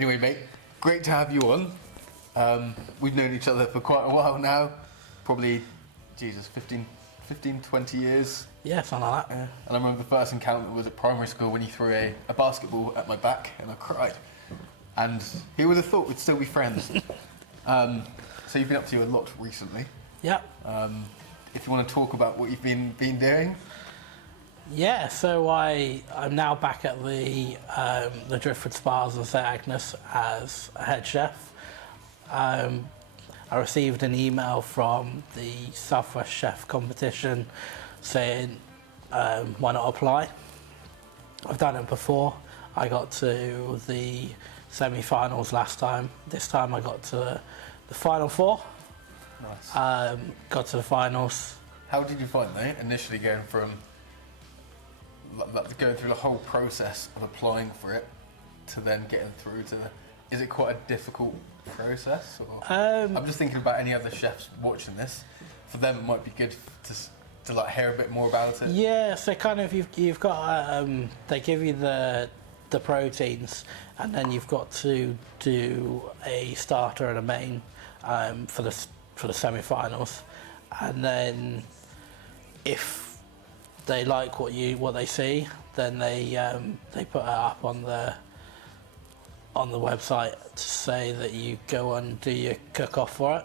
Anyway, mate, great to have you on. We've known each other for quite a while now. Probably, 15, 20 years. Yeah, something like that. And I remember the first encounter was at primary school when you threw a basketball at my back and I cried. And who would have thought we'd still be friends? So you've been up to a lot recently. Yeah. If you want to talk about what you've been doing. Yeah, so I'm now back at the Driftwood Spas in St.Agnes as a head chef. I received an email from the Southwest Chef competition saying why not apply. I've done it before. I got to the semi-finals last time. This time I got to the final four. Nice. Got to the finals. How did you find that initially going through the whole process of applying for it to then getting through to is it quite a difficult process? Or? I'm just thinking about any other chefs watching this. For them it might be good to like hear a bit more about it. Yeah, so kind of you've got they give you the proteins and then you've got to do a starter and a main for the semi-finals, and then if they like what they see, then they put it up on the website to say that you go and do your cook-off for it.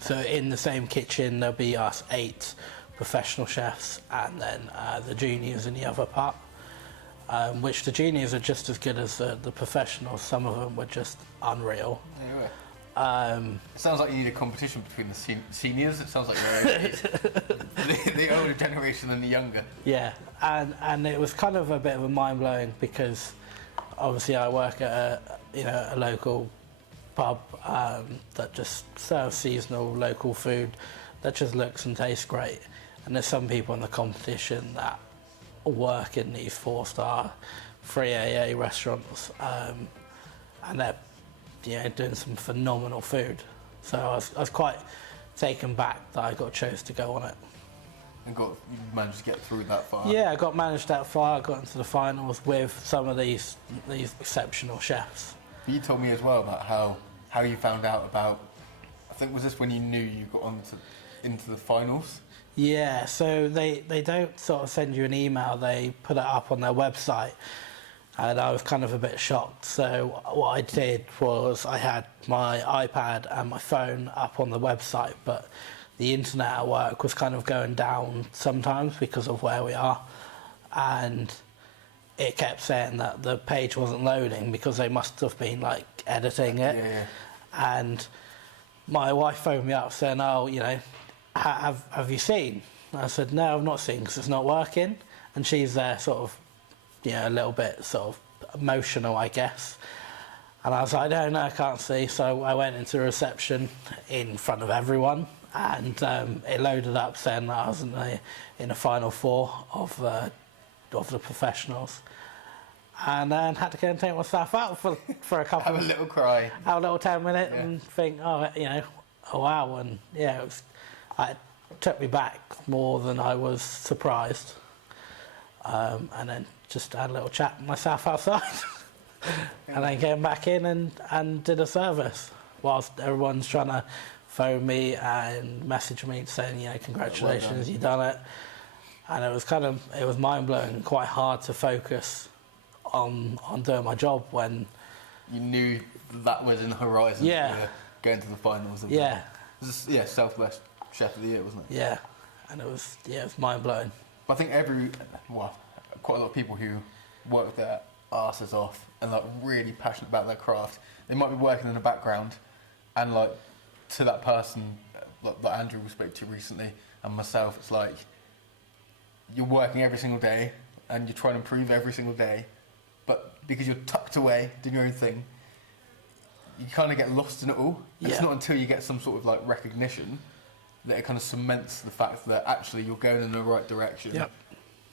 So in the same kitchen there'll be us 8 professional chefs and then the juniors in the other part, which the juniors are just as good as the professionals. Some of them were just unreal. Anyway. It sounds like you need a competition between the seniors. It sounds like the older generation and the younger. Yeah, and it was kind of a bit of a mind-blowing because obviously I work at a local pub that just serves seasonal local food that just looks and tastes great, and there's some people in the competition that work in these 4-star 3AA restaurants, and they're doing some phenomenal food. So I was quite taken back that I got chose to go on it. And you managed to get through that far? Yeah, I managed that far. I got into the finals with some of these exceptional chefs. You told me as well about how you found out about, I think was this when you knew you got into the finals? Yeah, so they don't sort of send you an email, they put it up on their website. And I was kind of a bit shocked. So what I did was I had my iPad and my phone up on the website, but the internet at work was kind of going down sometimes because of where we are. And it kept saying that the page wasn't loading because they must have been like editing it. Yeah. And my wife phoned me up saying, oh, have you seen? And I said, no, I've not seen because it's not working. And she's there sort of, a little bit sort of emotional, I guess. And I was like, no, I can't see. So I went into reception in front of everyone, and it loaded up saying that I was in the final 4 of the professionals. And then had to go and take myself out for a couple. Have a little cry. Have a little 10 minutes and think, oh wow, and yeah, it took me back more than I was surprised. And then just had a little chat with myself outside and then came back in and did a service whilst everyone's trying to phone me and message me saying, congratulations, you've done it. And it was mind-blowing, quite hard to focus on doing my job when you knew that was in the horizon. Yeah. Going to the finals. Southwest Chef of the Year, wasn't it? Yeah, and it was mind-blowing. I think quite a lot of people who work their asses off and like really passionate about their craft, they might be working in the background, and like to that person that Andrew spoke to recently and myself, it's like you're working every single day and you're trying to improve every single day, but because you're tucked away doing your own thing, you kind of get lost in it all. And it's not until you get some sort of like recognition that it kind of cements the fact that actually you're going in the right direction. Yep.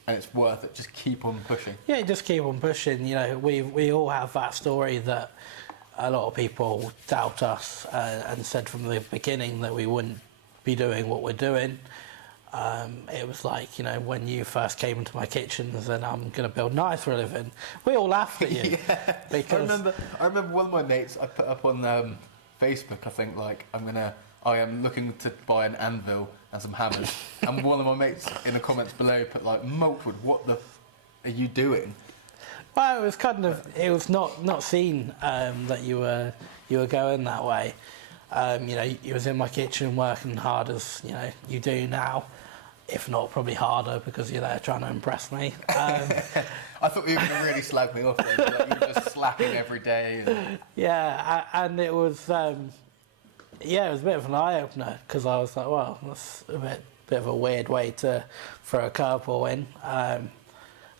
And it's worth it. Just keep on pushing. Yeah, just keep on pushing. We all have that story that a lot of people doubt us and said from the beginning that we wouldn't be doing what we're doing. It was like, you know, when you first came into my kitchen and said, I'm going to build knives for a living, we all laughed at you. Yeah. Because I remember one of my mates, I put up on Facebook, I think, like, I am looking to buy an anvil and some hammers. And one of my mates in the comments below put, like, Maltwood, what the are you doing? well, it was kind of, it was not seen that you were going that way. You know, you was in my kitchen working hard as, you know, you do now, if not probably harder because you're there trying to impress me. I thought you were going to really slag me off then, like you were just slacking every day. And... Yeah, and it was, yeah, it was a bit of an eye-opener because I was like, well, that's a bit of a weird way to throw a curveball in.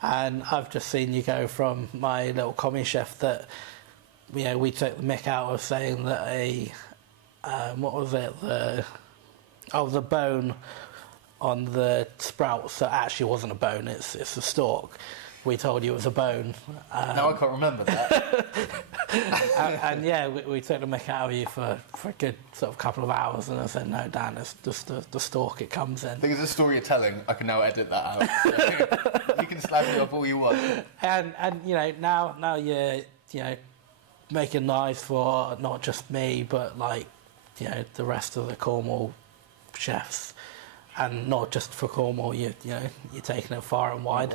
And I've just seen you go from my little commie chef that, you know, we took the mick out of saying that what was it? The bone on the sprouts that actually wasn't a bone, it's a stalk. We told you it was a bone. Now I can't remember that. and yeah, we took the mick out of you for a good sort of couple of hours, and I said, no, Dan, it's just the stalk it comes in. I think it's a story you're telling, I can now edit that out. So you can slag me off all you want. And you know, now you're, you know, making knives for not just me, but like, you know, the rest of the Cornwall chefs, and not just for Cornwall. You know, you're taking it far and wide.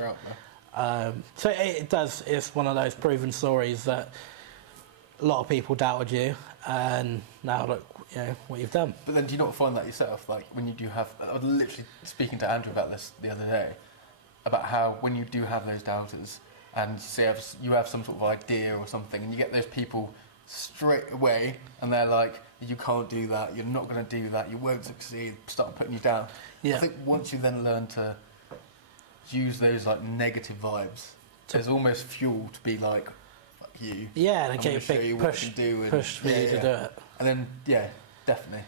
So it's one of those proven stories that a lot of people doubted you, and now look, you know what you've done. But then, do you not find that yourself? Like when you do have, I was literally speaking to Andrew about this the other day, about how when you do have those doubters, and you have some sort of idea or something, and you get those people straight away, and they're like, you can't do that, you're not going to do that, you won't succeed, start putting you down. Yeah. I think once you then learn to use those like negative vibes, there's almost fuel to be like, fuck you. Yeah, and I'm get a show big you push, what you do and, push for you to do it. And then, yeah, definitely.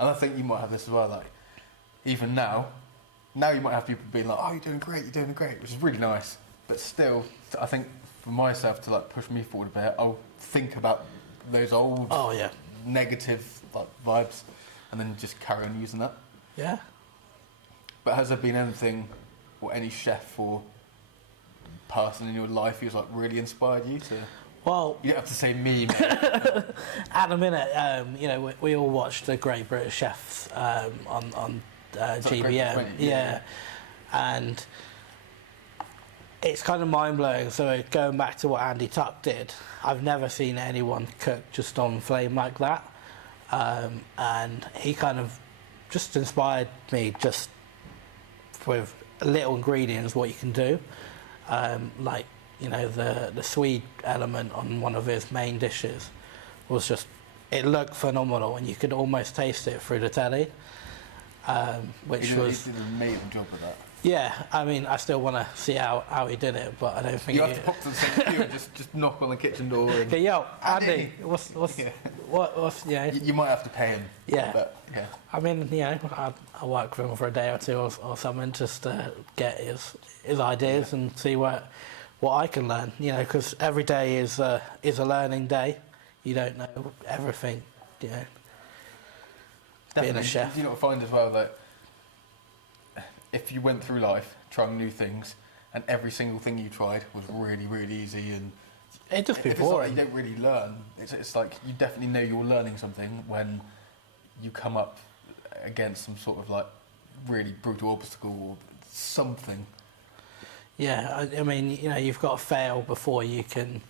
And I think you might have this as well, like, even now you might have people being like, oh, you're doing great, which is really nice. But still, I think for myself to like push me forward a bit, I'll think about those old negative like vibes, and then just carry on using that. Yeah. But has there been anything, or any chef or person in your life who's like really inspired you to? Well, you don't have to say me, mate. At the minute, you know, we all watched the Great British Chefs on GBM, yeah, and it's kind of mind blowing. So going back to what Andy Tuck did, I've never seen anyone cook just on flame like that, and he kind of just inspired me just with little ingredients what you can do, like, you know, the Swede element on one of his main dishes was just, it looked phenomenal and you could almost taste it through the telly, which he was... He did an amazing job with that. Yeah, I mean, I still want to see how he did it, but I don't think you have to pop to the same queue and just knock on the kitchen door and... Okay, yo, Andy, what's you know... You might have to pay him. Yeah. But, yeah. I mean, you know, I work for him for a day or two or something just to get his ideas and see what I can learn, you know, because every day is a learning day. You don't know everything, you know. Definitely. Being a chef. Do you not find as well that if you went through life trying new things and every single thing you tried was really, really easy and it'd just be if boring. It's like you don't really learn. It's like you definitely know you're learning something when you come up against some sort of like really brutal obstacle or something. Yeah, I mean, you know, you've got to fail before you can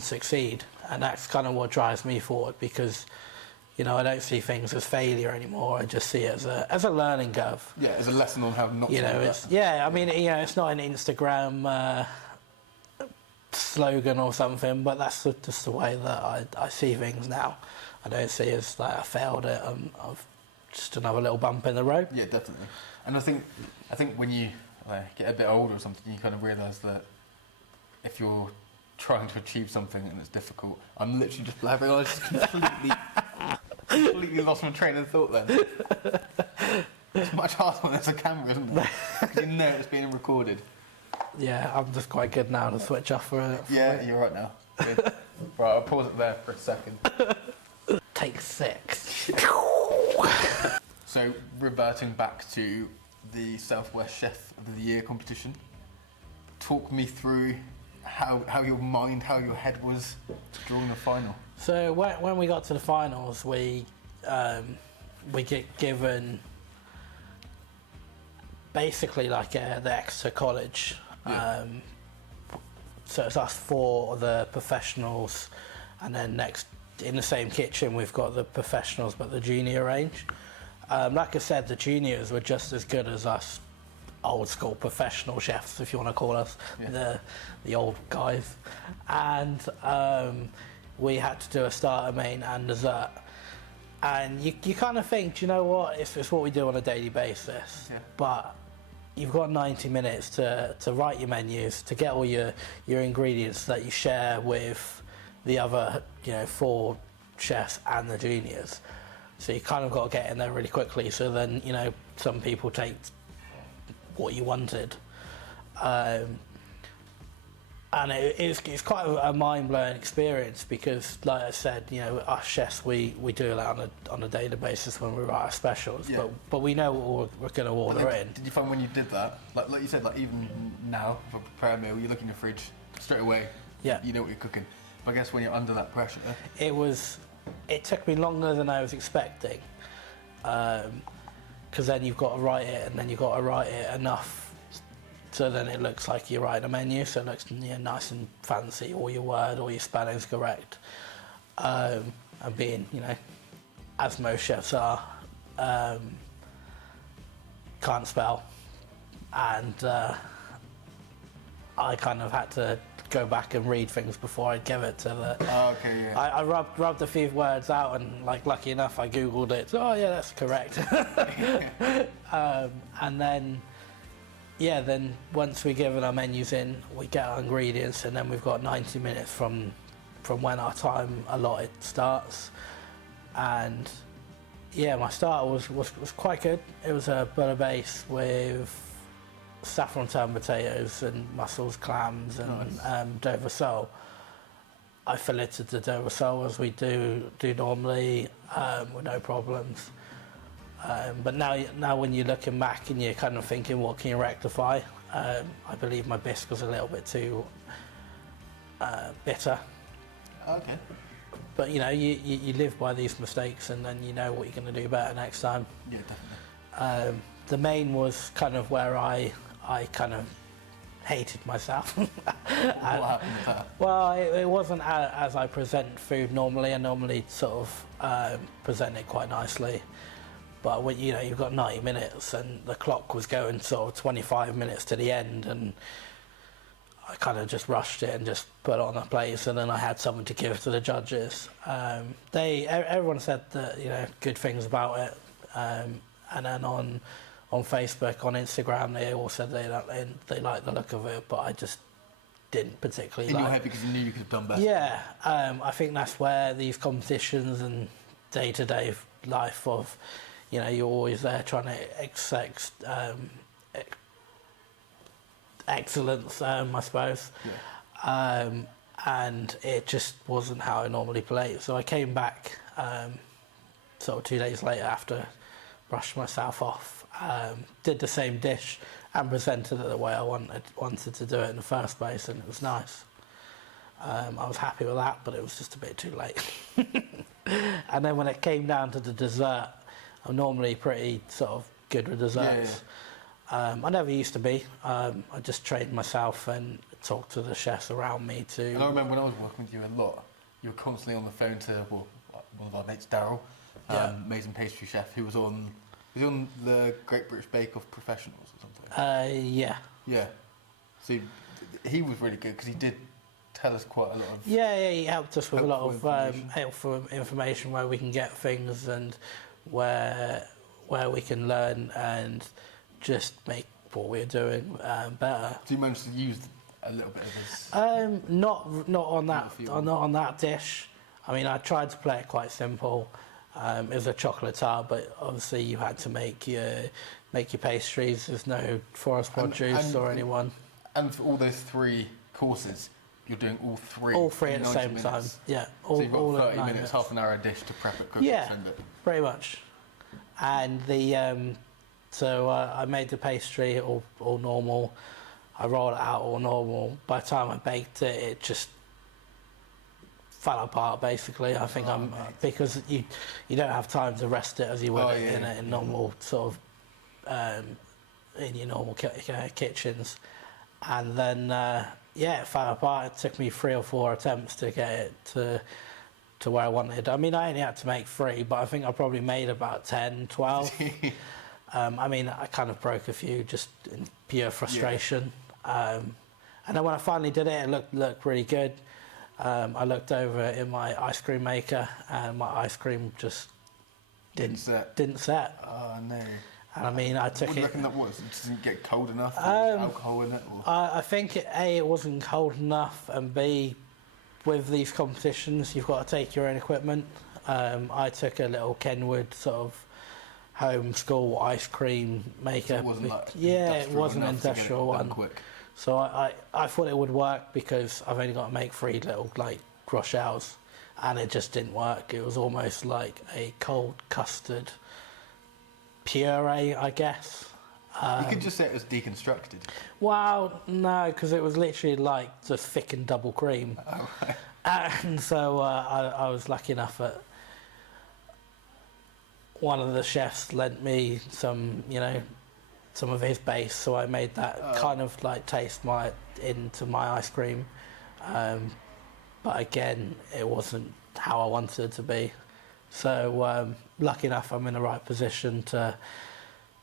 succeed, and that's kind of what drives me forward because, you know, I don't see things as failure anymore. I just see it as a learning curve. Yeah, as a lesson on how not to do that. Yeah, I mean, you know, it's not an Instagram slogan or something, but that's just the way that I see things now. I don't see it as like I failed it. I've just another little bump in the road. Yeah, definitely. And I think when you get a bit older or something, you kind of realise that if you're trying to achieve something and it's difficult, I'm literally just blabbering. I just completely lost my train of thought then. It's much harder when there's a camera, isn't it? Because you know it's being recorded. Yeah, I'm just quite good now to switch off for it. Yeah, you're right now. Good. Right, I'll pause it there for a second. Take 6. So reverting back to the Southwest Chef of the Year competition, talk me through how your head was during the final. So when we got to the finals, we get given basically like the Exeter College. Yeah. So it's us for the professionals, and then next in the same kitchen we've got the professionals but the junior range. Like I said, the juniors were just as good as us old school professional chefs, if you want to call us the old guys. And we had to do a starter, main and dessert. And you kind of think, do you know what, it's what we do on a daily basis. Yeah. But you've got 90 minutes to write your menus, to get all your ingredients that you share with the other 4 chefs and the juniors. So you kind of got to get in there really quickly. So then, some people take what you wanted. And it's quite a mind-blowing experience because, like I said, us chefs, we do that on a daily basis when we write our specials, but we know what we're going to order in. Did you find when you did that, like you said, like even now, if I prepare a meal, you look in your fridge, straight away, you know what you're cooking. But I guess when you're under that pressure... It took me longer than I was expecting, because then you've got to write it, and then you've got to write it enough so then it looks like you're writing a menu, so it looks nice and fancy, all your word, all your spelling's correct. And being, as most chefs are, can't spell, and I kind of had to go back and read things before I'd give it to the... Oh, okay, yeah. I rubbed a few words out, and lucky enough I googled it. So, oh yeah, that's correct. And then once we're given our menus in, we get our ingredients, and then we've got 90 minutes from when our time allotted starts. And yeah, my starter was quite good. It was a butter base with saffron turned potatoes and mussels, clams, and Dover sole. I filleted the Dover sole as we do normally, with no problems. But now when you're looking back and you're kind of thinking, what can you rectify? I believe my bisque was a little bit too bitter. Okay. But you live by these mistakes, and then you know what you're going to do better next time. Yeah, definitely. The main was kind of where I kind of hated myself. What happened with that? Well, it wasn't as I present food normally. I normally sort of present it quite nicely. But when you've got 90 minutes and the clock was going sort of 25 minutes to the end, and I kind of just rushed it and just put it on a plate, and then I had something to give to the judges. Everyone said that good things about it, and then on Facebook, on Instagram, they all said they liked the look of it, but I just didn't particularly in your head because you knew you could have done better. Yeah, I think that's where these competitions and day-to-day life of, you're always there trying to excellence, I suppose. Yeah. And it just wasn't how I normally play. So I came back sort of 2 days later after brushed myself off, did the same dish and presented it the way I wanted to do it in the first place, and it was nice. I was happy with that, but it was just a bit too late. And then when it came down to the dessert, I'm normally pretty sort of good with desserts. Yeah. I never used to be. I just trained myself and talked to the chefs around me to... And I remember when I was working with you a lot, you were constantly on the phone to one of our mates, Daryl, amazing pastry chef, who was on the Great British Bake Off Professionals or something. Yeah. Yeah. So he was really good because he did tell us quite a lot of... Yeah, he helped us with a lot of helpful information where we can get things and where we can learn and just make what we're doing better. So you managed to use a little bit of his... Not on that dish. I mean, I tried to play it quite simple. It was a chocolate tart, but obviously you had to make your pastries. There's no forest produce or anyone. And for all those 3 courses, you're doing all 3? All 3 at the same time, yeah. So you've got 30 minutes, half an hour a dish to prep it, cook it, send it. Pretty much. And I made the pastry all normal. I rolled it out all normal. By the time I baked it, it just fell apart basically. I think because you don't have time to rest it as you would in normal sort of in your normal kitchens. And then it fell apart. It took me 3 or 4 attempts to get it to where I wanted. I mean, I only had to make 3, but I think I probably made about 10, 12. I mean, I kind of broke a few just in pure frustration. And then when I finally did it, it looked really good. I looked over in my ice cream maker, and my ice cream just didn't set. Oh no! And I mean, I took what it. do you reckon that was? It just didn't get cold enough. Or was there alcohol in it? Or? I think it wasn't cold enough, and B, with these competitions, you've got to take your own equipment. I took a little Kenwood sort of home school ice cream maker. So it wasn't like it was an industrial one. Quick. So I thought it would work because I've only got to make 3 little like Rochelle's, and it just didn't work. It was almost like a cold custard puree, I guess. You could just say it was deconstructed. Well, no, because it was literally like just thick and double cream. Oh, right. And so I was lucky enough that one of the chefs lent me some of his base, so I made that kind of like taste into my ice cream. But again, it wasn't how I wanted it to be. So lucky enough, I'm in the right position to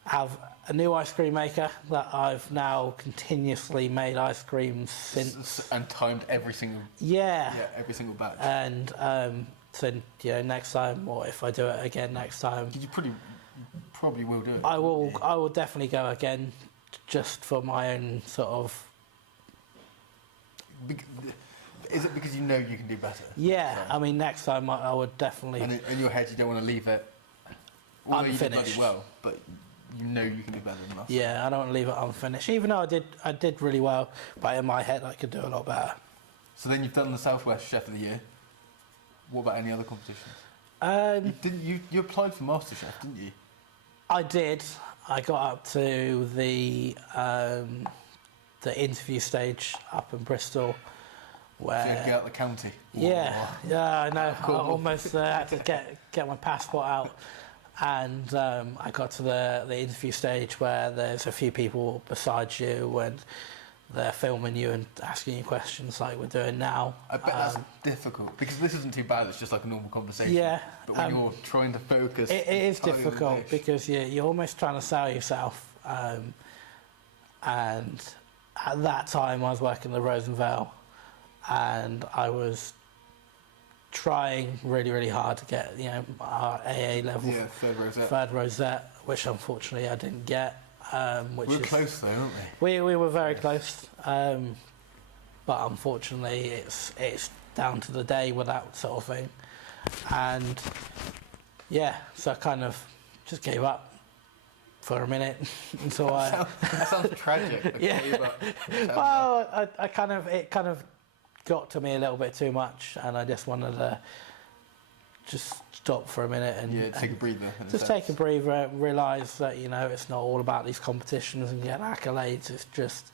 have a new ice cream maker that I've now continuously made ice cream since. And timed every single every single batch. And so next time, or if I do it again next time, you probably will do it. I will definitely go again, just for my own sort of. Is it because you know you can do better? Yeah, so. I mean, next time I would definitely. And in your head, you don't want to leave it. Although you did bloody well, but you know you can do better than us. Yeah, I don't want to leave it unfinished. Even though I did really well, but in my head I could do a lot better. So then you've done the Southwest Chef of the Year. What about any other competitions? You applied for MasterChef, didn't you? I did. I got up to the interview stage up in Bristol, where so you get out the county. Yeah, I know. I almost had to get my passport out, and I got to the interview stage where there's a few people beside you and they're filming you and asking you questions like we're doing now. I bet that's difficult because this isn't too bad. It's just like a normal conversation. Yeah, but when you're trying to focus, it is difficult because you're almost trying to sell yourself. And at that time, I was working the Rose and Vale, and I was trying really, really hard to get our AA level, third rosette, which unfortunately I didn't get. We were close though, weren't we? We were very close, but unfortunately it's down to the day with that sort of thing, and so I kind of just gave up for a minute until that sounds tragic. Yeah. Well, it kind of got to me a little bit too much, and I just wanted to just stop for a minute and take a breather. Take a breather and realise that it's not all about these competitions and getting accolades. It's just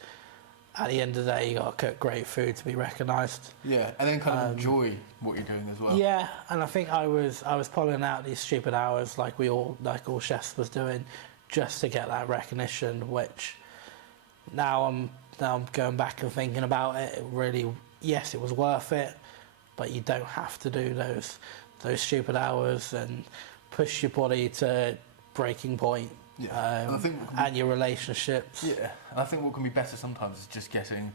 at the end of the day you got to cook great food to be recognised. Yeah, and then kind of enjoy what you're doing as well. Yeah, and I think I was pulling out these stupid hours like all chefs was doing, just to get that recognition. Which now I'm going back and thinking about it. It really, yes, it was worth it, but you don't have to do those stupid hours and push your body to breaking point. Yeah, and your relationships. Yeah, and I think what can be better sometimes is just getting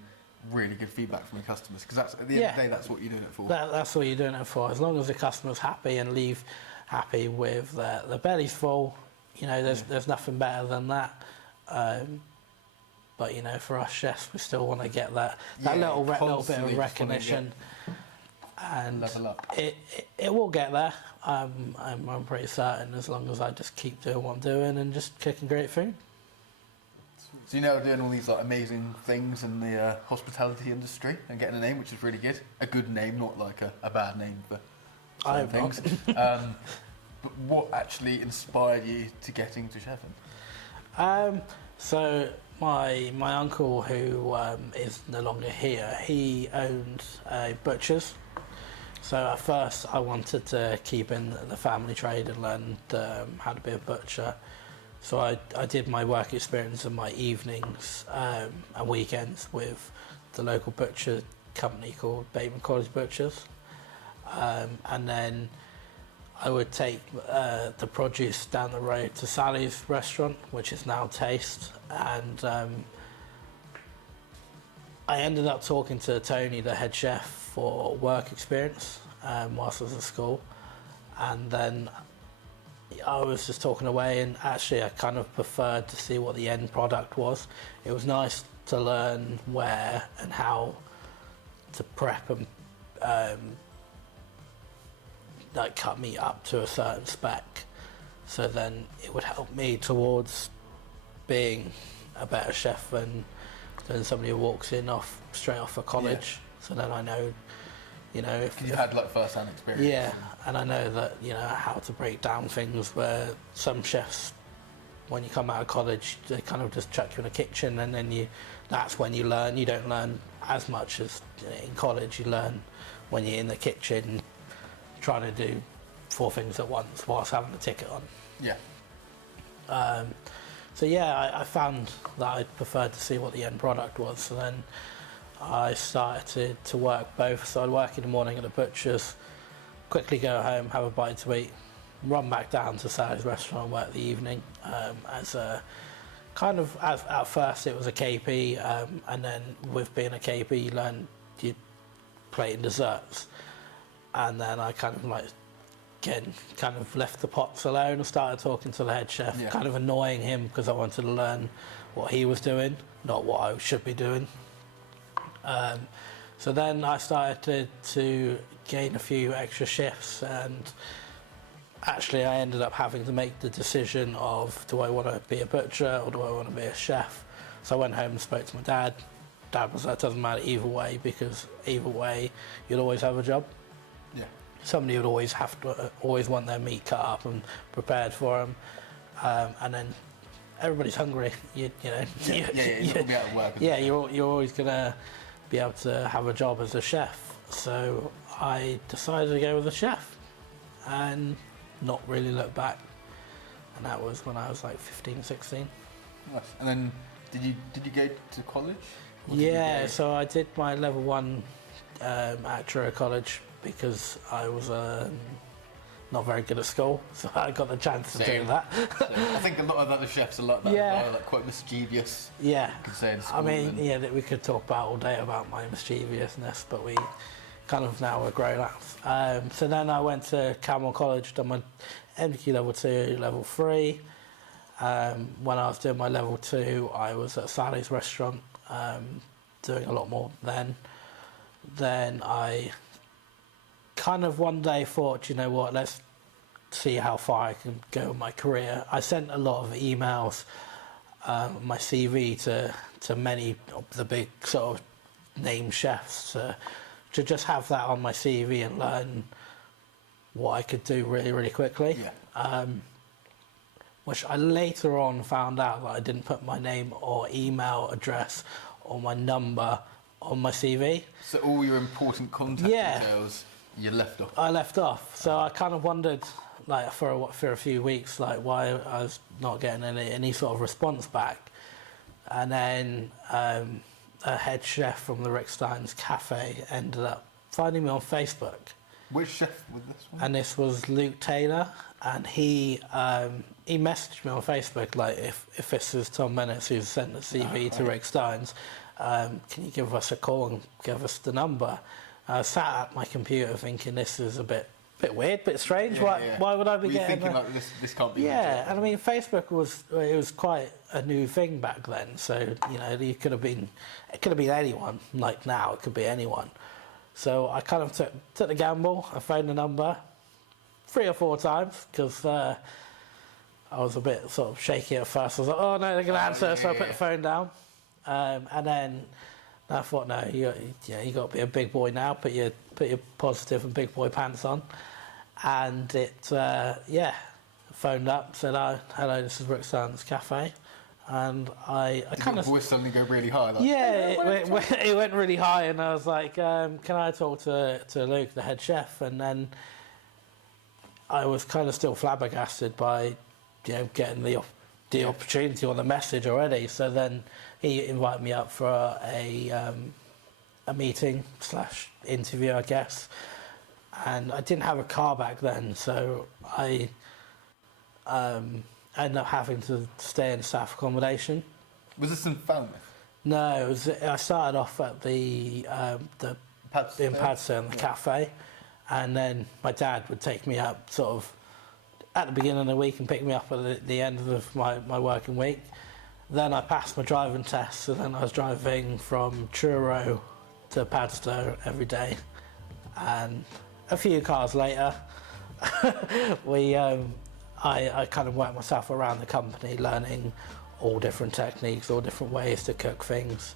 really good feedback from your customers, because at the end of the day, that's what you're doing it for. That's what you're doing it for. As long as the customer's happy and leave happy with their belly's full, there's nothing better than that. But for us chefs, we still want to get that little bit of recognition. And level up. It will get there. I'm pretty certain, as long as I just keep doing what I'm doing and just cooking great food. So you're now doing all these amazing things in the hospitality industry and getting a name, which is really good. A good name, not like a bad name for certain things. But what actually inspired you to get into chefing? So my uncle, who is no longer here, he owned a butcher's. So at first I wanted to keep in the family trade and learn how to be a butcher. So I did my work experience in my evenings and weekends with the local butcher company called Bateman College Butchers. And then I would take the produce down the road to Sally's restaurant, which is now Taste, and I ended up talking to Tony, the head chef, for work experience whilst I was at school, and then I was just talking away, and actually I kind of preferred to see what the end product was. It was nice to learn where and how to prep and like cut meat up to a certain spec, so then it would help me towards being a better chef than somebody who walks in straight off of college. Yeah. So then I know, if you've had like first-hand experience. Yeah, and I know that how to break down things where some chefs, when you come out of college, they kind of just chuck you in a kitchen, and then that's when you learn. You don't learn as much as in college. You learn when you're in the kitchen trying to do 4 things at once whilst having the ticket on. Yeah. So yeah, I found that I preferred to see what the end product was. So then I started to work both. So I'd work in the morning at the butcher's, quickly go home, have a bite to eat, run back down to Sally's restaurant and work the evening as a kind of, at first it was a KP, and then with being a KP you learn your plating desserts. And then I kind of left the pots alone and started talking to the head chef, kind of annoying him because I wanted to learn what he was doing, not what I should be doing. So then I started to gain a few extra shifts, and actually I ended up having to make the decision of, do I want to be a butcher or do I want to be a chef? So I went home and spoke to my dad. Dad was like, it doesn't matter either way, because either way you'll always have a job. Yeah. Somebody would always want their meat cut up and prepared for them, and then everybody's hungry. You'll be out of work. Yeah, you're always gonna be able to have a job as a chef. So I decided to go with a chef, and not really look back. And that was when I was like 15, 16. Nice. And then did you go to college? Yeah, so I did my level 1 at Truro College, because I was not very good at school, so I got the chance to do that. I think a lot of other chefs are like that. Yeah. Like quite mischievous. Yeah. You could say in school. I mean, that we could talk about all day about my mischievousness, but we kind of now are grown ups. So then I went to Cornwall College, done my MQ level 2, level 3. When I was doing my level 2, I was at Sally's restaurant, doing a lot more then. Then I kind of one day thought, you know what, let's see how far I can go in my career. I sent a lot of emails, my CV to many of the big sort of name chefs to just have that on my CV and learn what I could do really, really quickly. Yeah. Which I later on found out that I didn't put my name or email address or my number on my CV. So all your important contact details you left off. I left off. So I kind of wondered, like for a few weeks, like why I was not getting any sort of response back. And then a head chef from the Rick Stein's cafe ended up finding me on Facebook. Which chef was this one? And this was Luke Taylor, and he messaged me on Facebook like, if this is Tom Bennetts who's sent the CV to Rick Stein's, can you give us a call and give us the number? I sat at my computer thinking, this is a bit weird, bit strange. Why would I be getting? Thinking like this can't be. Yeah, and I mean Facebook was quite a new thing back then. So it could have been anyone. Like now, it could be anyone. So I kind of took the gamble. I phoned the number 3 or 4 times because I was a bit sort of shaky at first. I was like, oh no, they're going to answer. So I put the phone down, and then I thought, no, you got to be a big boy now. Put your positive and big boy pants on. and it phoned up, said, "Oh, hello, this is Rick Stearns Cafe," and I Did kind your of voice suddenly go really high? Like, yeah, "Hey, it went really high, and I was like, "Can I talk to Luke, the head chef?" And then I was kind of still flabbergasted by getting the opportunity or the message already. So then he invited me up for a meeting / interview, I guess. And I didn't have a car back then, so I ended up having to stay in staff accommodation. Was this in Falmouth? No, I started off at the in Padstow, the cafe, and then my dad would take me up sort of at the beginning of the week and pick me up at the end of my working week. Then I passed my driving test, so then I was driving from Truro to Padstow every day, and a few cars later, I kind of worked myself around the company, learning all different techniques, all different ways to cook things,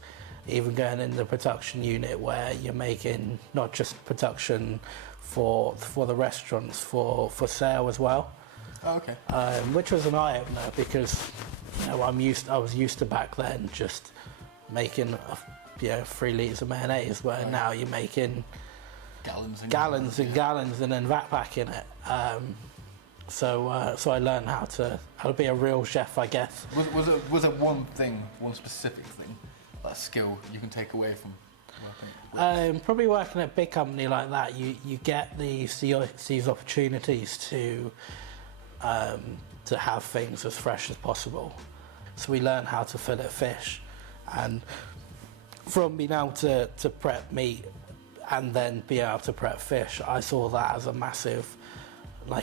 even going in the production unit where you're making not just production for the restaurants, for sale as well. Oh, okay. Which was an eye opener because I was used to back then just making 3 litres of mayonnaise, where now you're making gallons and gallons and then vat packing it. So I learned how to be a real chef, I guess. Was it one specific thing, that skill you can take away from working? Probably working at a big company like that, you get these opportunities to have things as fresh as possible. So we learn how to fillet fish, and from being able to prep meat and then be able to prep fish, I saw that as a massive, I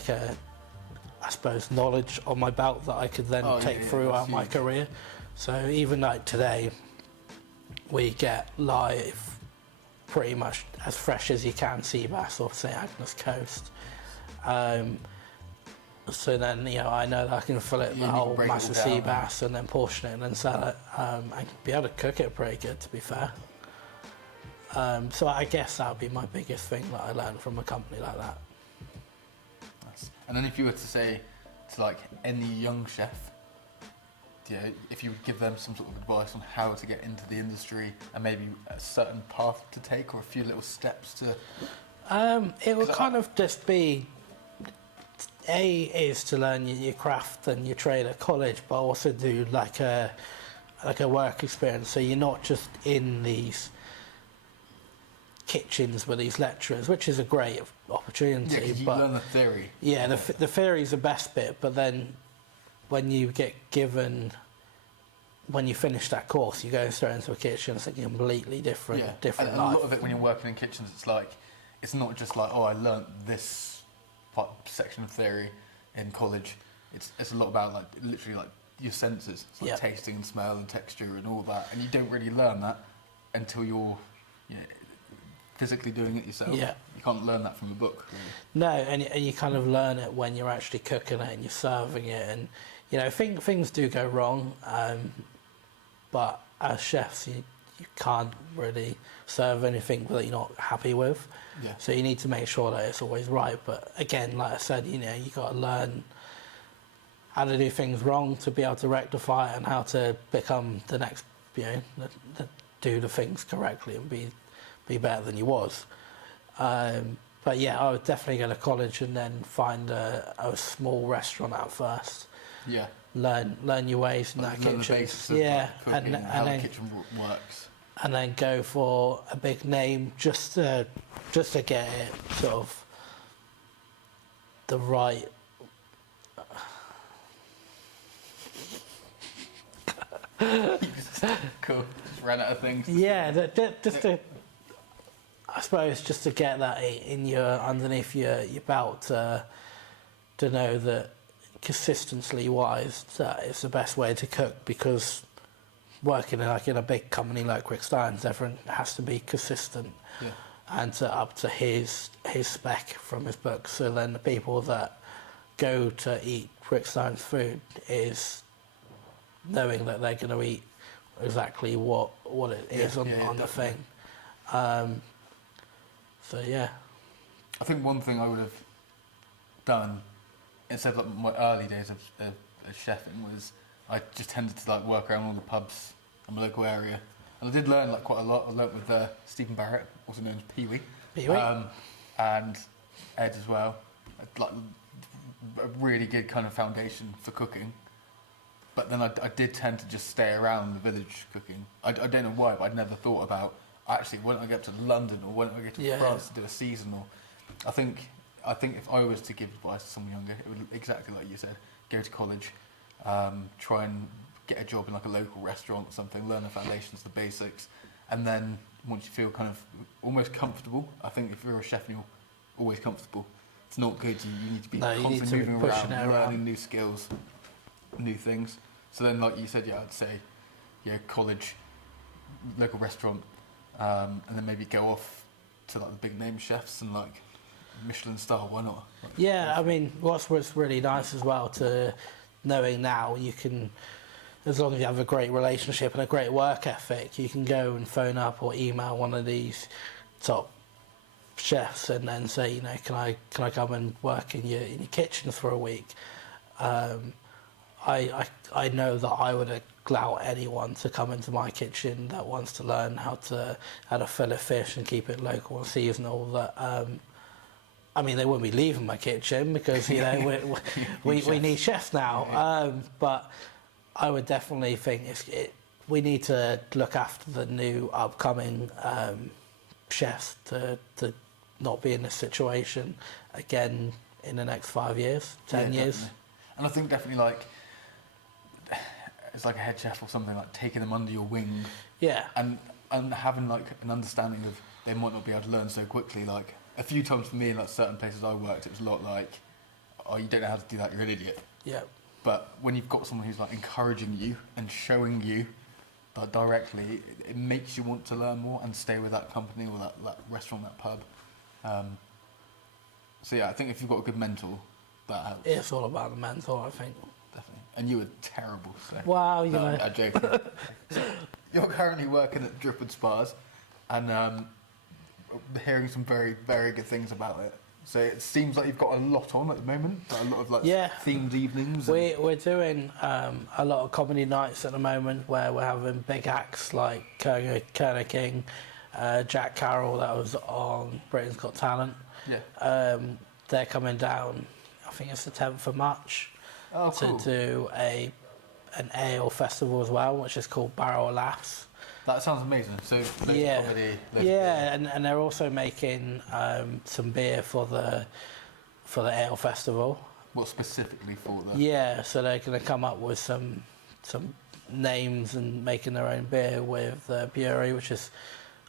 suppose, knowledge on my belt that I could then take throughout my career. So even like today, we get live pretty much as fresh as you can sea bass off St.Agnes coast. So then, I know that I can fillet the whole massive sea bass and then portion it and then sell it, and be able to cook it pretty good, to be fair. So I guess that would be my biggest thing that I learned from a company like that. Nice. And then if you were to say to like any young chef, if you would give them some sort of advice on how to get into the industry and maybe a certain path to take or a few little steps to... It would kind of just be... is to learn your craft and your trade at college, but also do like a work experience, so you're not just in these kitchens with these lecturers, which is a great opportunity. Yeah, 'cause you learn the theory. Yeah, the theory is the best bit, but then when you get given, when you finish that course, you go straight into a kitchen. It's a completely different life. And a lot of it when you're working in kitchens, it's not just like, I learnt this section of theory in college. It's a lot about literally your senses. It's like tasting and smell and texture and all that, and you don't really learn that until you're physically doing it yourself. Yeah. You can't learn that from a book, really. No, and you kind of learn it when you're actually cooking it and you're serving it, and things do go wrong, but as chefs you can't really serve anything that you're not happy with. Yeah. So you need to make sure that it's always right. But again, like I said, you got to learn how to do things wrong to be able to rectify it, and how to become the next, do the things correctly and be better than you was. But yeah, I would definitely go to college and then find a small restaurant at first. Yeah. Learn your ways in that kitchen. The basics of cooking and how the kitchen works. And then go for a big name just to get it sort of the right. Cool. Just ran out of things. Yeah, just to, I suppose, just to get that underneath your belt to know that consistency wise that is the best way to cook, because working in a big company like Rick Stearns, everyone has to be consistent and up to his spec from his book. So then the people that go to eat Rick Stearns food is knowing that they're going to eat exactly what it is on the thing. I think one thing I would have done, instead of like my early days of chefing, was I just tended to like work around all the pubs in my local area, and I did learn like quite a lot. I learnt with Stephen Barrett, also known as Pee-wee, and Ed as well. Like a really good kind of foundation for cooking. But then I did tend to just stay around the village cooking. I don't know why, but I'd never thought about actually why don't I go up to London or why don't I go to France to do a season. Or I think if I was to give advice to someone younger, it would exactly like you said: go to college, try and get a job in like a local restaurant or something, learn the foundations, the basics, and then once you feel kind of almost comfortable, I think if you're a chef and you're always comfortable, it's not good. You need to be constantly moving around, learning new skills, new things. So then, like you said, I'd say, college, local restaurant, and then maybe go off to like the big name chefs and like Michelin star. Why not? I mean, what's really nice as well to knowing now you can, as long as you have a great relationship and a great work ethic, you can go and phone up or email one of these top chefs and then say, can I come and work in your kitchen for a week? I know that I would allow anyone to come into my kitchen that wants to learn how to fillet fish and keep it local and seasonal. That I mean, they wouldn't be leaving my kitchen because we need chefs now. But I would definitely think we need to look after the new upcoming chefs to not be in this situation again in the next 5 years, 10 years. Definitely. And I think definitely like it's like a head chef or something, like taking them under your wing. Yeah. And having like an understanding of they might not be able to learn so quickly. Like a few times for me in like certain places I worked, it was a lot like, oh, you don't know how to do that, you're an idiot. Yeah. But when you've got someone who's like encouraging you and showing you directly, it makes you want to learn more and stay with that company or that restaurant, that pub. So yeah, I think if you've got a good mentor, that helps. It's all about the mentor, I think. Definitely. And you were terrible, so... Wow, you know. I'm joking. So you're currently working at Driftwood Spas and hearing some very, very good things about it. So it seems like you've got a lot on at the moment, like a lot of like themed evenings. We're doing a lot of comedy nights at the moment where we're having big acts like Kerner King, Jack Carroll that was on Britain's Got Talent. Yeah. They're coming down, I think it's the 10th of March, to do an ale festival as well, which is called Barrel of Laughs. That sounds amazing. So comedy. And they're also making some beer for the ale festival. What specifically for that? Yeah, so they're going to come up with some names and making their own beer with brewery, which is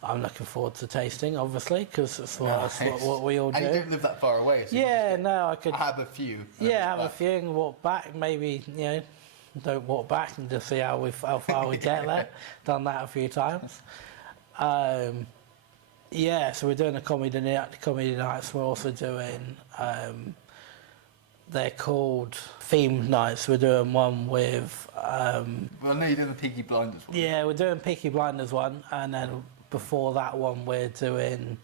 I'm looking forward to tasting, obviously, because that's what we all do. And you don't live that far away. So I could have a few. Have a few and walk back. Maybe don't walk back and just see how far we get there. Done that a few times. So we're doing a comedy nights. We're also doing they're called themed nights. We're doing one with well, I know you're doing the Peaky Blinders one. Yeah, we're doing Peaky Blinders one, and then before that one we're doing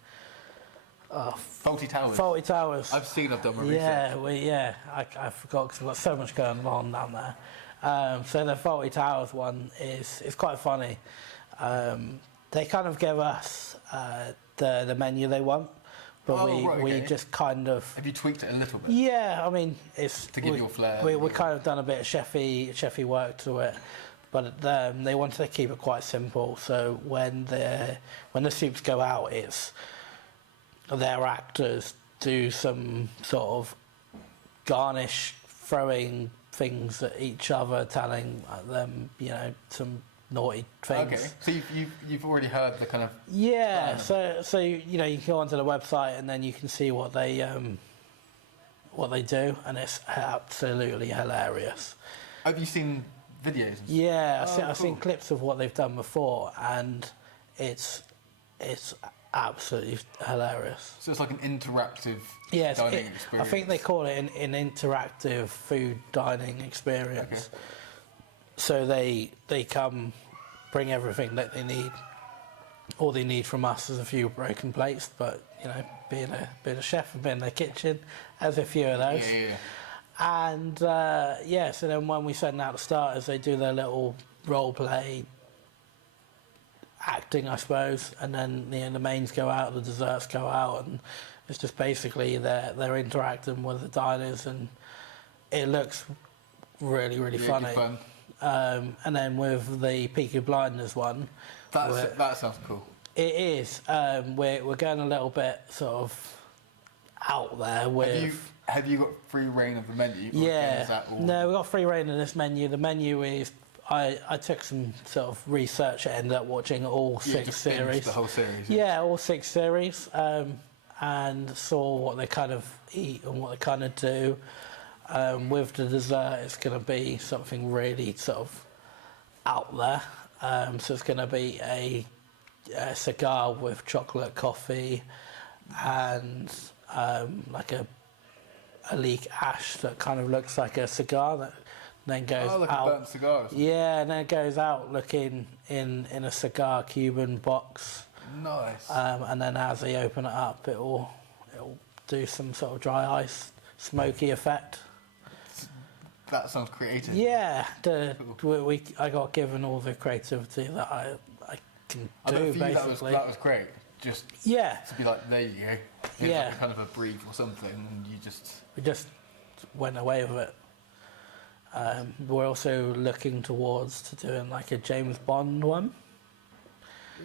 Faulty Towers. Faulty Towers. I've done my research. I forgot because we've got so much going on down there. So the Faulty Towers one is quite funny. They kind of give us the menu they want, but we just kind of... Have you tweaked it a little bit? Yeah, I mean, it's... To give your flair. We kind of done a bit of chefy work to it, but they wanted to keep it quite simple. So when the soups go out, it's their actors do some sort of garnish, throwing things at each other, telling them, some naughty things. Okay, so you've already heard the kind of... Yeah, so you can go onto the website and then you can see what they do, and it's absolutely hilarious. Have you seen videos? Yeah, I've seen clips of what they've done before, and it's absolutely hilarious. So it's like an interactive dining experience. I think they call it an interactive food dining experience. Okay. So they come, bring everything that they need, all they need from us is a few broken plates, but you know, being a chef and being in the kitchen, there's a few of those. Yeah. And so then when we send out the starters, they do their little role play acting, I suppose, and then the mains go out, the desserts go out, and it's just basically they're interacting with the diners, and it looks really funny. Fun. And then with the Peaky Blinders one, that sounds cool. it is. We're going a little bit sort of out there with. Have you got free reign of the menu? Yeah. No, we got free reign of this menu. The menu is. I took some sort of research. I ended up watching all 6 series. The whole series. Yeah, all 6 series, and saw what they kind of eat and what they kind of do. With the dessert, it's going to be something really sort of out there. So it's going to be a cigar with chocolate coffee and like a leek ash that kind of looks like a cigar that then goes like out. Burnt cigars. Yeah, and then it goes out looking in a cigar Cuban box. Nice. And then as they open it up, it'll do some sort of dry ice, smoky effect. That sounds creative. Yeah, I got given all the creativity that I can do, basically. That was great. Just yeah, to be like, there you go. Here's yeah, like kind of a brief or something, and we just went away with it. We're also looking towards doing like a James Bond one,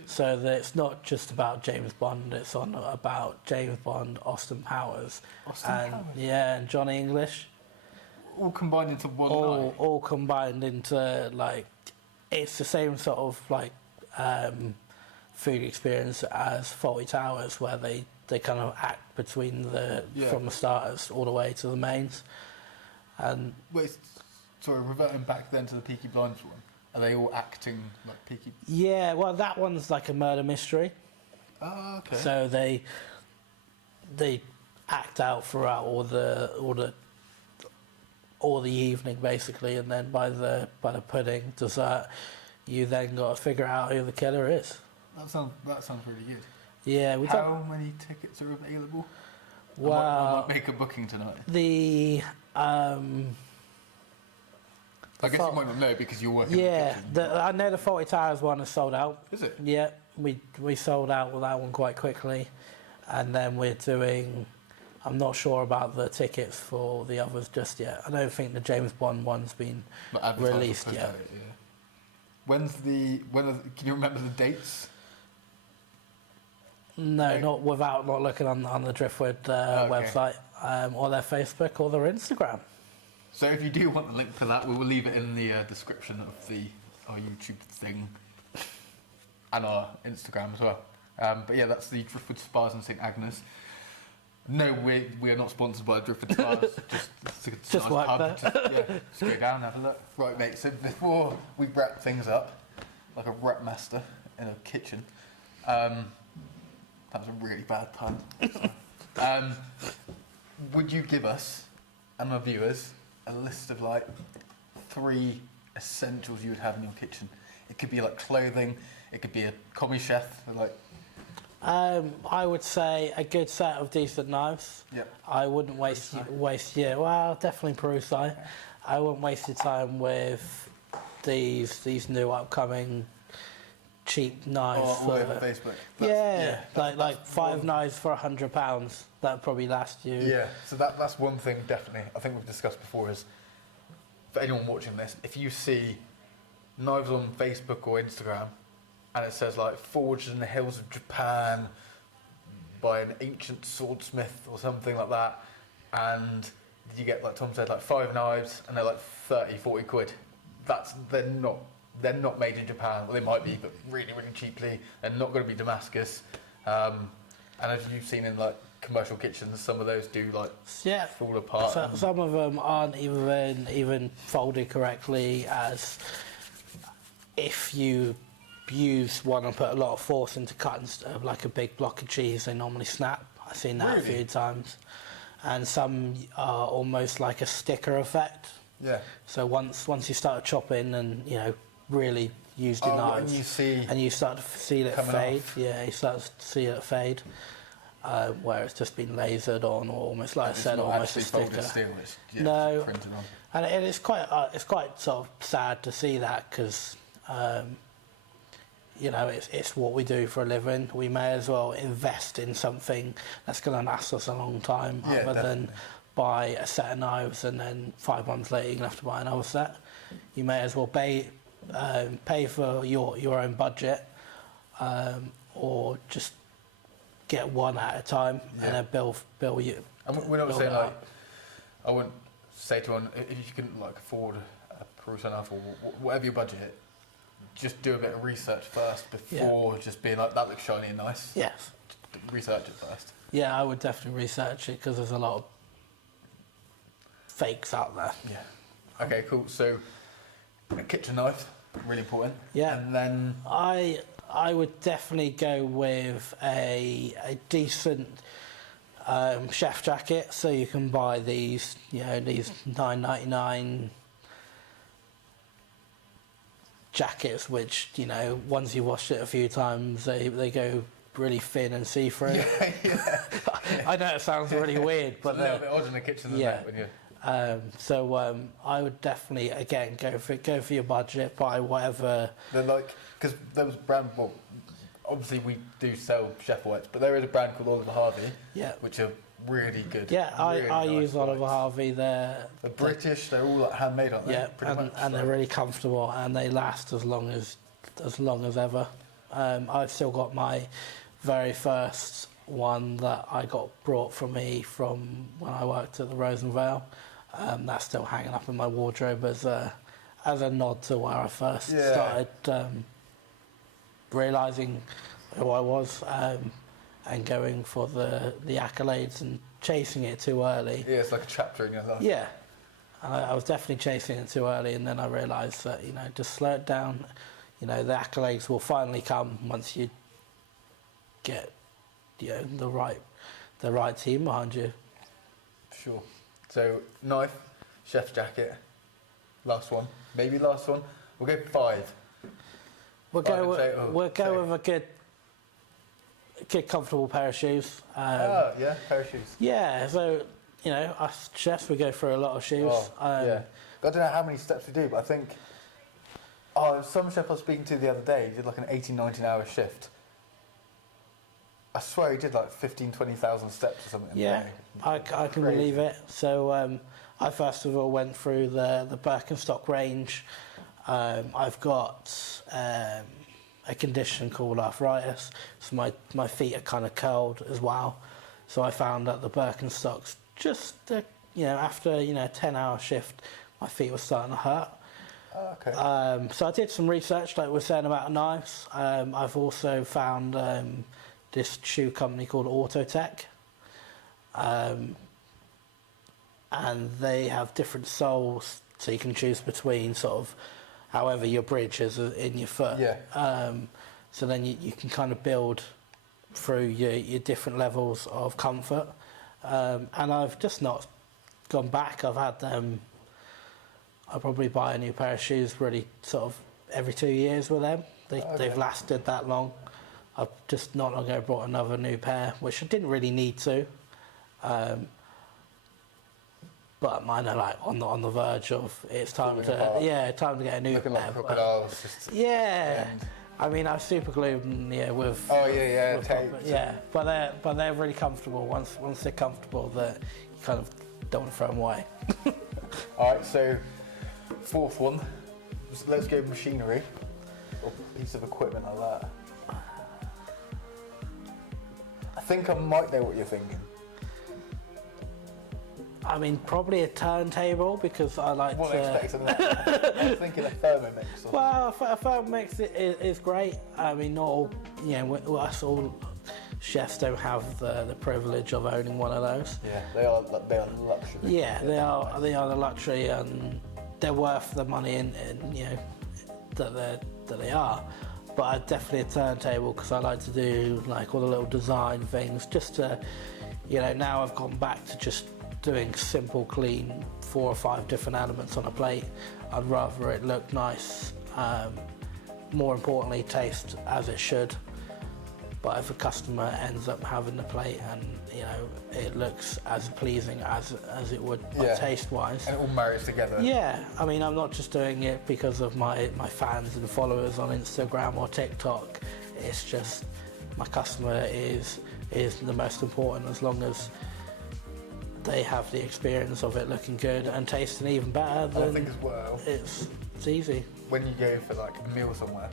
so that it's not just about James Bond. It's about James Bond, Austin Powers, and Johnny English. All combined into one night. All combined into like, it's the same sort of like food experience as Fawlty Towers, where they kind of act between from the starters all the way to the mains. And wait, sorry, reverting back then to the Peaky Blinders one, are they all acting like Peaky? Yeah, well, that one's like a murder mystery. Oh, okay. So they act out throughout all the evening, basically, and then by the pudding dessert, you then got to figure out who the killer is. That sounds really good. Yeah. How many tickets are available? Well, I might make a booking tonight. I guess you might not know because you're working. Yeah, I know the Fawlty Towers one is sold out. Is it? Yeah, we sold out with that one quite quickly, and then we're doing. I'm not sure about the tickets for the others just yet. I don't think the James Bond one's been released yet. Can you remember the dates? No, not looking on the Driftwood website, or their Facebook or their Instagram. So if you do want the link for that, we will leave it in the description of our YouTube thing and our Instagram as well. But yeah, that's the Driftwood Spas in St.Agnes. No, we are not sponsored by Driftwood Spas. Just nice work pub. there. Just go down and have a look. Right, mate. So before we wrap things up, like a rap master in a kitchen, that was a really bad pun. Would you give us and our viewers a list of like 3 essentials you would have in your kitchen? It could be like clothing. It could be a commis chef. Like. I would say a good set of decent knives. Yep. I wouldn't waste. Well, definitely Perusai. I wouldn't waste your time with these new upcoming cheap knives. All over Facebook. Like 5 knives for £100. That would probably last you. Yeah. So that's one thing definitely. I think we've discussed before is for anyone watching this, if you see knives on Facebook or Instagram, and it says like forged in the hills of Japan by an ancient swordsmith or something like that, and you get, like Tom said, like 5 knives and they're like 30, 40 quid. They're not made in Japan. Well, they might be, but really, really cheaply. They're not going to be Damascus. And as you've seen in like commercial kitchens, some of those do like fall apart. So, some of them aren't even folded correctly, as if you use one and put a lot of force into cutting like a big block of cheese, they normally snap. I've seen that a few times. And some are almost like a sticker effect. Yeah. So once you start chopping and really used your knives. And you start to see it fade. off. Yeah, you start to see it fade. Where it's just been lasered on, or almost like I said, almost a sticker. Steel, it's, No, printed on. and it's quite sort of sad to see that because it's what we do for a living. We may as well invest in something that's going to last us a long time, rather than buy a set of knives and then 5 months later you're going to have to buy another set. You may as well pay for your own budget, or just get one at a time and then build you. And we're not saying like, I wouldn't say to one, if you can like afford a Prusa knife or whatever your budget, just do a bit of research first before just being like, that looks shiny and nice. Yes. Research it first. Yeah, I would definitely research it because there's a lot of fakes out there. Yeah. Okay, cool. So, a kitchen knife, really important. Yeah. And then I would definitely go with a decent chef jacket. So you can buy these $9.99 jackets, which once you wash it a few times, they go really thin and see-through. Yeah. I know it sounds really weird, but it's a little bit odd in the kitchen, isn't it? When you... I would definitely again go for your budget, buy whatever. They're like, because there was a brand. Well, obviously we do sell Chef Whites, but there is a brand called Oliver Harvey, which are really good. Yeah, really I nice use Oliver Harvey. They're British. They're all like handmade, aren't they? Yeah, and they're really comfortable and they last as long as ever. I've still got my very first one that I got brought for me from when I worked at the Rose and Vale. That's still hanging up in my wardrobe as a nod to where I first started realising who I was and going for the accolades and chasing it too early. Yeah, it's like a chapter in your life. Yeah, and I was definitely chasing it too early, and then I realised that just slow it down. The accolades will finally come once you get the right team behind you. Sure. So, knife, chef's jacket, last one. Maybe last one. We'll go 5. We'll go with a good comfortable pair of shoes. Pair of shoes. Yeah, so, us chefs, we go through a lot of shoes. I don't know how many steps we do, but I think... some chef I was speaking to the other day, he did like an 18, 19 hour shift. I swear he did like 15, 20,000 steps or something. Yeah, I can believe it. So I first of all went through the Birkenstock range. I've got a condition called arthritis, so my feet are kind of curled as well. So I found that the Birkenstocks just, after a 10-hour shift, my feet were starting to hurt. Oh, okay. So I did some research, like we were saying about knives. I've also found this shoe company called Autotech, and they have different soles, so you can choose between sort of however your bridge is in your foot. Yeah. So then you can kind of build through your different levels of comfort. And I've just not gone back. I've had them. I probably buy a new pair of shoes really sort of every 2 years with them. They've lasted that long. I've just not long ago bought another new pair, which I didn't really need to. But mine are like on the verge of it's time to time to get a new Looking pair. like crocodiles. I mean, I super glued them with. With tape. Yeah, but they're really comfortable. Once they're comfortable, that you kind of don't want to throw them away. All right, so 4th one. Let's go machinery or piece of equipment like that. I think I might know what you're thinking. I mean, probably a turntable because I like what to... What expecting that? I was thinking a Thermomix. Well, a Thermomix is great. I mean, not all... us all chefs don't have the privilege of owning one of those. Yeah, they are luxury. Yeah, they are the luxury, and they're worth the money that they are. But definitely a turntable because I like to do like all the little design things. Just to, now I've gone back to just doing simple, clean 4 or 5 different elements on a plate. I'd rather it look nice more importantly, taste as it should. But if a customer ends up having the plate and, you know, it looks as pleasing as it would taste-wise. And it all marries together. Yeah, I mean, I'm not just doing it because of my fans and followers on Instagram or TikTok. It's just my customer is the most important, as long as they have the experience of it looking good and tasting even better. Then I think as well, it's easy. When you go for like a meal somewhere,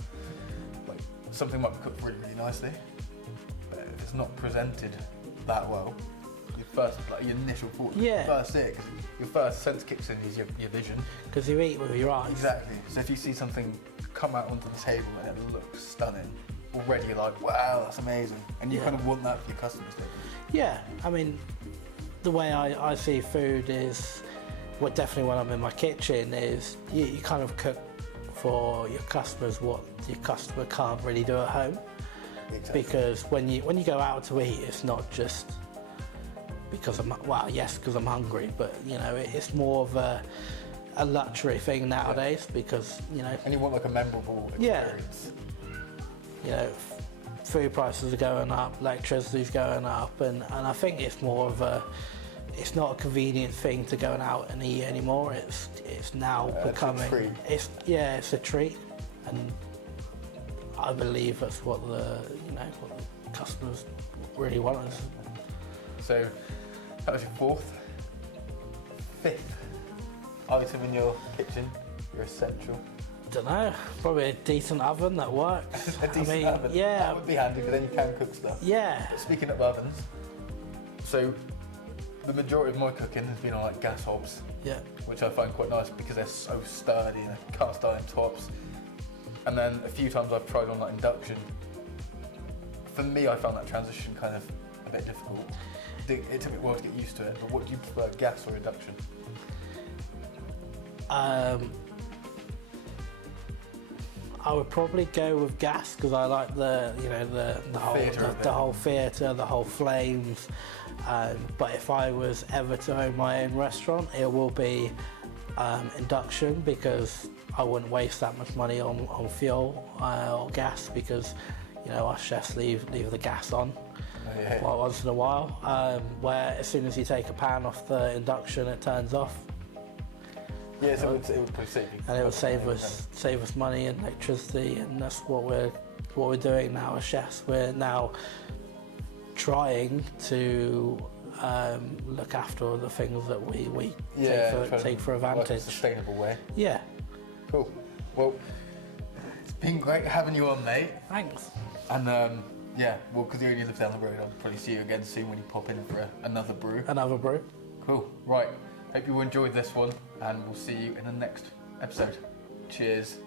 like something might be cooked really, really nicely, but if it's not presented that well, your initial thought, your first sense kicks in is your vision. Because you eat with your eyes. Exactly. So if you see something come out onto the table and it looks stunning, already you're like, wow, that's amazing, and you kind of want that for your customers. Yeah, I mean, the way I see food is, well, definitely when I'm in my kitchen, is you kind of cook for your customers what your customer can't really do at home. Exactly. Because when you go out to eat, it's not just because I'm hungry, but you know, it's more of a luxury thing nowadays, because you know. And you want like a memorable experience. You know, food prices are going up, electricity's going up, and I think it's more of it's not a convenient thing to go out and eat anymore. It's now becoming it's a treat. It's a treat, and I believe that's what the customers really want us. So that was your fourth. Fifth item in your kitchen, your essential. I don't know, probably a decent oven that works. A decent oven? Yeah. That would be handy, because then you can cook stuff. Yeah. But speaking of ovens, so the majority of my cooking has been on like gas hobs. Yeah. Which I find quite nice because they're so sturdy and they're cast iron tops. And then a few times I've tried on like induction. For me, I found that transition kind of a bit difficult. It took me a while to get used to it, but what do you prefer, gas or induction? I would probably go with gas, because I like the whole theatre, the whole flames. But if I was ever to own my own restaurant, it will be induction, because I wouldn't waste that much money on fuel or gas, because you know, our chefs leave the gas on once in a while. Where as soon as you take a pan off the induction, it turns off. Yeah, so it would probably save you. And it would save us money and electricity, and that's what we're doing now as chefs. We're now trying to look after the things that we take for advantage. Like a sustainable way. Yeah. Cool. Well, it's been great having you on, mate. Thanks. And because you only live down the road, I'll probably see you again soon when you pop in for another brew. Another brew. Cool. Right. Hope you enjoyed this one, and we'll see you in the next episode. Cheers.